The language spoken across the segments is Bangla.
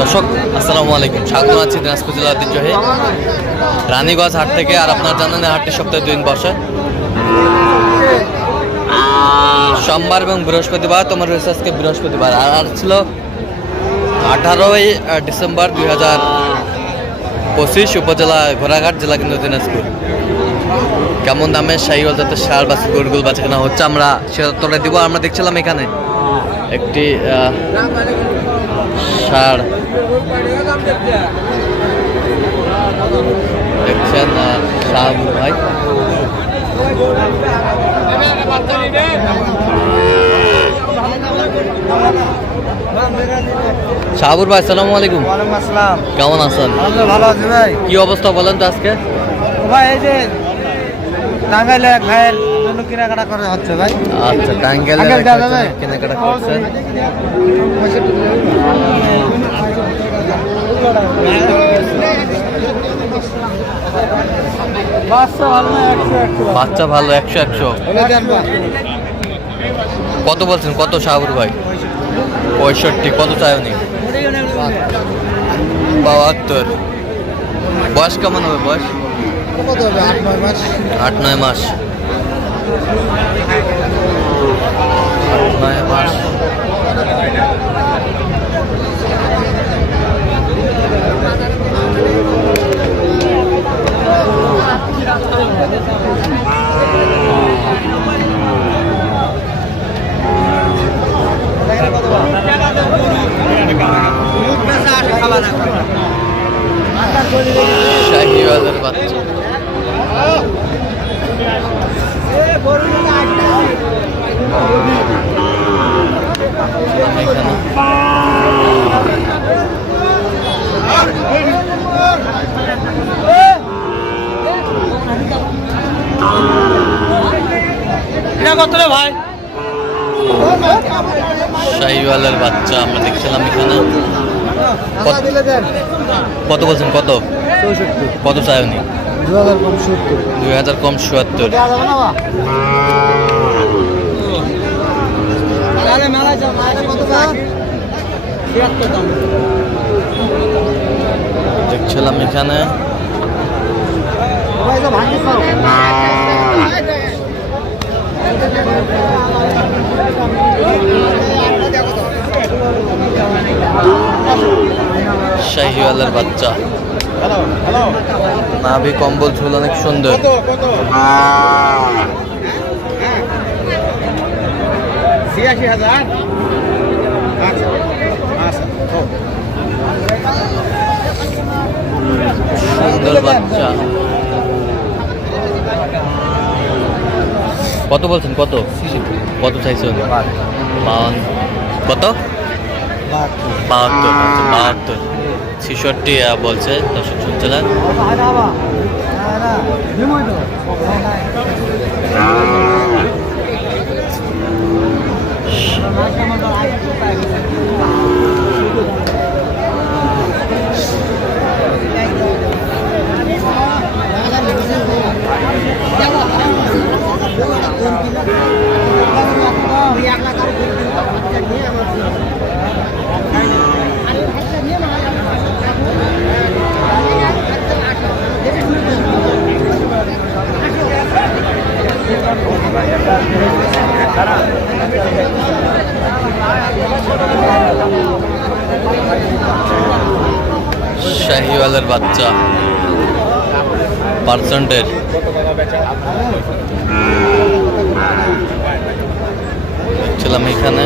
দর্শক আসসালামু আলাইকুম, স্বাগত আছি দিনাজপুর জেলার ঐতিহ্যবাহী রানীগঞ্জ হাট থেকে। আর আপনারা জানেন হাটটি সপ্তাহে 2 দিন বসে, সোমবার এবং বৃহস্পতিবার। তোমার রয়েছে আজকে বৃহস্পতিবার। আর ছিল 18ই ডিসেম্বর 2025, উপজেলা ঘোড়াঘাট, জেলা কিন্তু দিনাজপুর। কেমন দামে শাহিওয়াল জাতের ষাঁড় বা গরুগুলো বাচ্চা কেনা হচ্ছে আমরা সেটা তোরা দিব। আমরা দেখছিলাম এখানে একটি ষাঁড় দেখছেন, শাহাবুর ভাই। শাহাবুর ভাই, আসসালামু আলাইকুম। ওয়ালাইকুম আসসালাম। কেমন আছেন? ভালো আছি ভাই। কি অবস্থা বলেন তো আজকে? ভাই এই যে টাঙ্গাইলে এক ভাইয়ের জন্য কেনাকাটা করা হচ্ছে ভাই। আচ্ছা, টাঙ্গাইলে কেনাকাটা করছেন। বাচ্চা ভালো 100-100। কত বলছেন? কত শাহাবুর ভাই? 65। কত চাই উনি? 72। বয়স কেমন হবে? বয়স 8-9 মাস। 8-9 মাস। শাহিওয়ালের বাচ্চা। ভাই শাহিওয়ালের বাচ্চা আমরা দেখছিলাম এখানে। কত বলছেন? কত? 64। কত চাই উনি? 2000 কম 70। 2000 কম 77। দেখছিলাম এখানে শাহিওয়ালের বাচ্চা। নাভি কম্বল ঝুল অনেক সুন্দর। সুন্দর বাচ্চা। কত বলছেন? কত কত চাইছেন? 52। কত? 72। আচ্ছা, 72। 66 বলছে। দর্শক শুনছিলেন। শাহিওয়ালের বাচ্চা পার্সেন্টের। দেখছিলাম এখানে।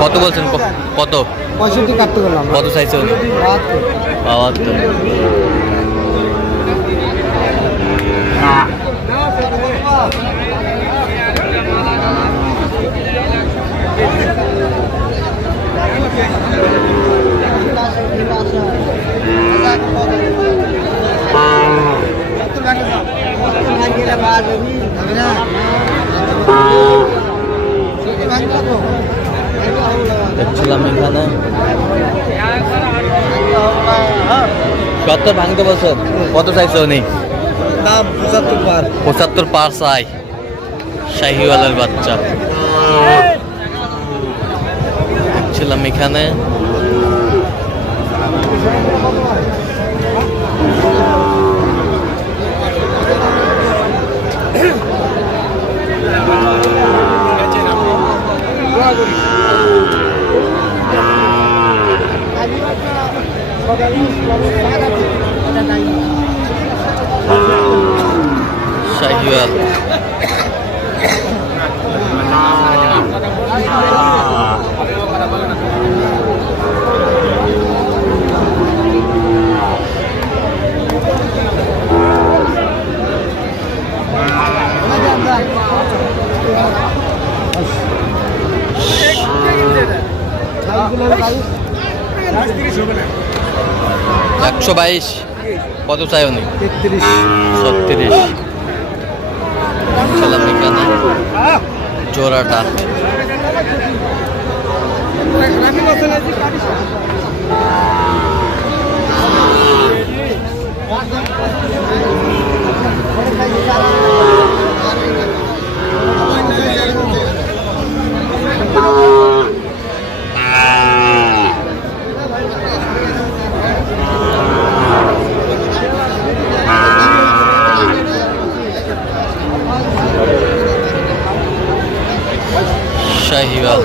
কত বলছেন? কত? 65 কাটতে গেলাম। কত চাইছে উনি? 72। দেখছিলাম এখানে 70 ভাঙতে বছর। কত চাইছে উনি? 75 পার চাই। শাহিওয়ালের বাচ্চা। দেখছিলাম এখানে শাহিওয়াল একশো 22 কত চাই উনি 36 চলাম এখানে জোড়াটা শাহিওয়াল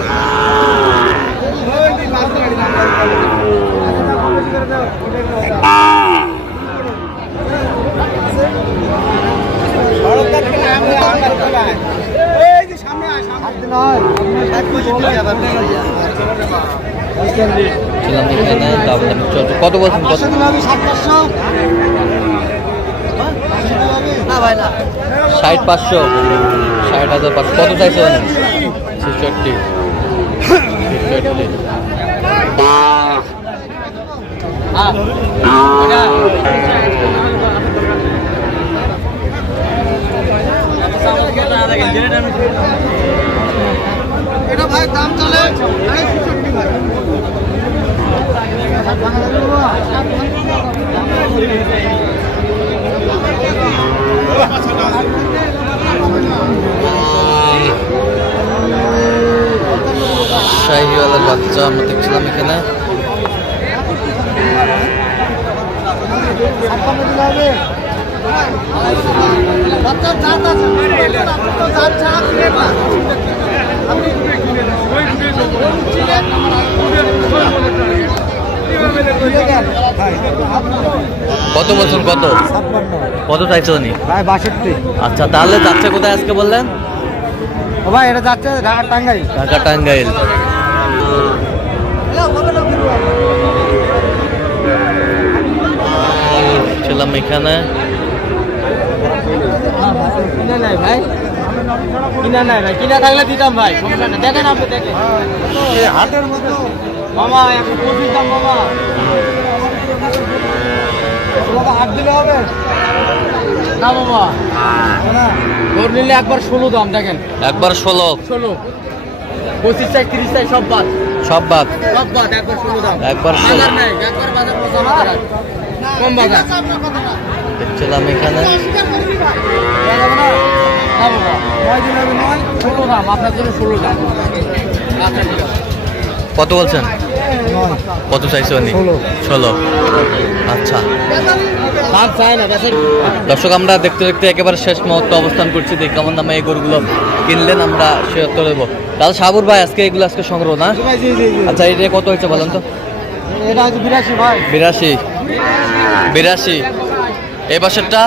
কত বলছেন? কত? 60-500 60,500 কত চাইছে? 66 এটা ভাই দাম চলে শাহিওয়ালের বাচ্চা আমরা দেখছিলাম এখানে। কত বছর? কত কত চাইছো উনি? ভাই 62। আচ্ছা, তাহলে যাচ্ছে কোথায় আজকে বললেন? ও ভাই এটা যাচ্ছে ঢাকা টাঙ্গাইল। ঢাকা টাঙ্গাইল। ছিলাম এখানে। কিনা নাই ভাই, কিনা নাই ভাই, কিনা থাকলে দিতাম ভাই, সমস্যা নেই। দেখেন আপনি, দেখেন হাটের মতো মামা, এখন প্রচুর দাম মামা। হাট দিলে হবে না মামা, ধর নিলে একবার 16 দাম। দেখেন একবার 16 25 চাই, 30 চাই, সব বাদ, সব বাদ, সব বাদ, একবার 16 দাম। একবার বাজার নেই, একবার বাজার পচা বাজার, কম বাজার। দেখছিলাম এখানে। কত বলছেন? কত চাইছো উনি? 16। আচ্ছা দর্শক, আমরা দেখতে দেখতে একেবারে শেষ মুহূর্ত অবস্থান করছি। দেখি কেমন দামে এই গরুগুলো কিনলেন, আমরা সে উত্তর দেবো। তাহলে সাবুর ভাই, আজকে এগুলো আজকে সংগ্রহ না? আচ্ছা, এটা কত হয়েছে বলেন তো? এটা হচ্ছে 82 ভাই। 82 এই বছরটা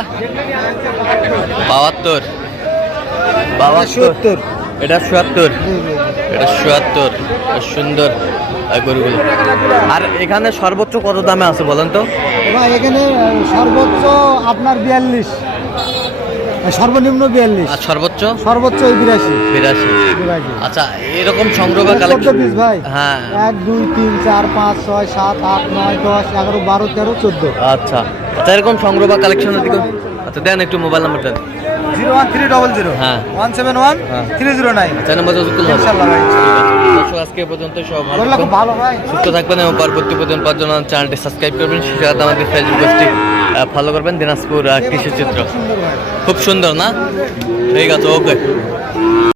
72 এটা 77 এটা 77। সুন্দর গরুগুলো। আর এখানে সর্বোচ্চ কত দামে আছে বলেন তো? ভাই এখানে সর্বোচ্চ আপনার 42, সর্বনিম্ন 42, আর সর্বোচ্চ? সর্বোচ্চ 82। আচ্ছা, এরকম সংগ্রহ বা কালেকশন ভাই? হ্যাঁ, 1 2 3 4 5 6 7 8 9 10 11 12 13 14। আচ্ছা আচ্ছা, এরকম সংগ্রহ বা কালেকশনের দিকে। আচ্ছা, দেন একটু মোবাইল নাম্বার দেন। 01300 হ্যাঁ 171 309। চ্যানেল মধ্যে ইনশাআল্লাহ ভাই। দর্শক, আজকে এই পর্যন্ত। সব ভালো ভাই, সুস্থ থাকবেন এবং পরবর্তী পর্যন্ত পাওয়ার জন্য চ্যানেলটি সাবস্ক্রাইব করবেন। সেটা আমাদের ফেসবুক পেজটি ফলো করবেন। দিনাজপুর কৃষি চিত্র খুব সুন্দর না? ঠিক আছে, ওকে।